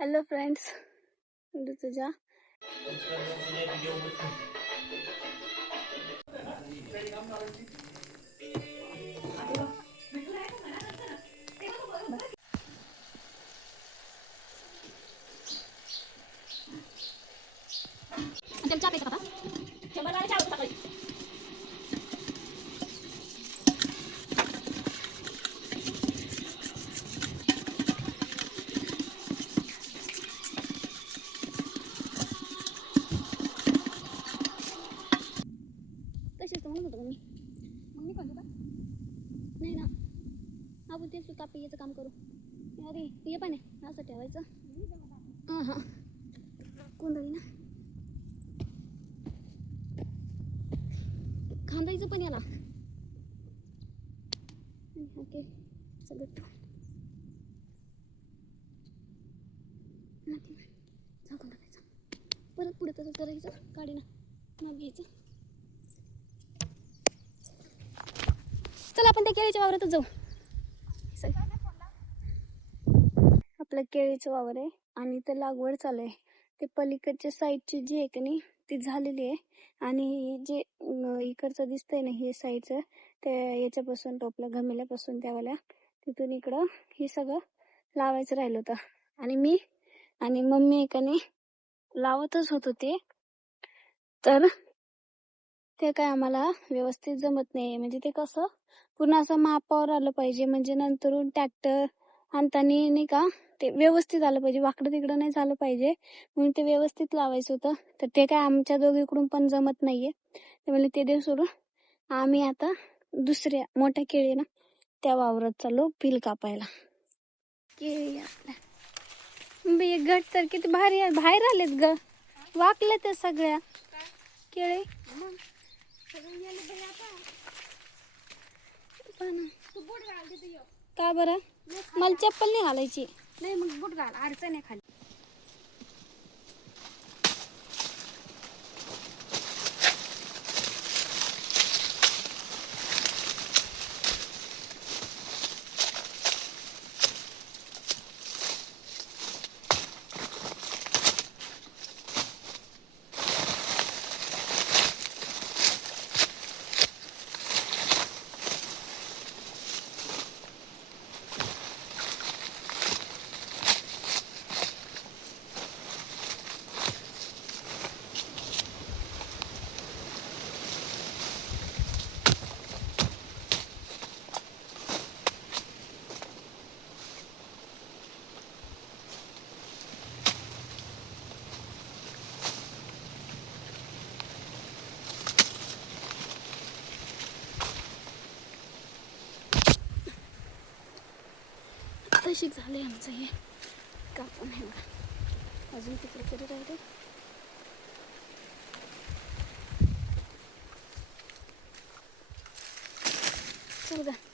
Hello friends, तुझ्या तशीच म्हणत होतो मी. मम्मी कोणतं का नाही ना, आपण तेच कापी याचं काम करू. अरे ये पण आहे असं ठेवायचं. हां हां कोंदळी ना खांदायचं पण याला. ओके सगळं झाकून टाकायचं. परत पुढे तसंच करायचं. काढी ना माप घ्यायचं. चला आपण त्या केळीच्या वावरातच जाऊ. आपलं केळीचं वावर आहे आणि इथं लागवड चालू आहे. ते पलीकडच्या साईडची जी आहे की नाही ती झालेली आहे आणि जे इकडचं दिसतंय ना हे साईडचं ते याच्यापासून टोपल्या घमेल्यापासून त्यावाल्या तिथून इकडं हे सगळं लावायचं राहिलं होतं आणि मी आणि मम्मी एकाने लावतच होत होते. तर ते काय आम्हाला व्यवस्थित जमत नाही. म्हणजे ते कसं पुन्हा असं मापावर आलं पाहिजे, म्हणजे नंतरून ट्रॅक्टर आणताना नाही का ते व्यवस्थित आलं पाहिजे, वाकडं तिकडं नाही झालं पाहिजे, म्हणून ते व्यवस्थित लावायचं होतं. तर ते काय आमच्या दोघीकडून पण जमत नाहीये. ते म्हणजे ते देव सोडून आम्ही आता दुसऱ्या मोठ्या केळी ना त्या वावरात चाललो पिल कापायला. केळी आपल्या घट तर किती भारी बाहेर आलेत ग, वाकले ते सगळ्या केळी. का बरं मला चप्पल नाही घालायची? नाही मग बूट घाल, अडचण आहे खाली. तशीच झालंय आमचं हे कापून. हे बघा अजून तिकडे तरी राहिले. चल गा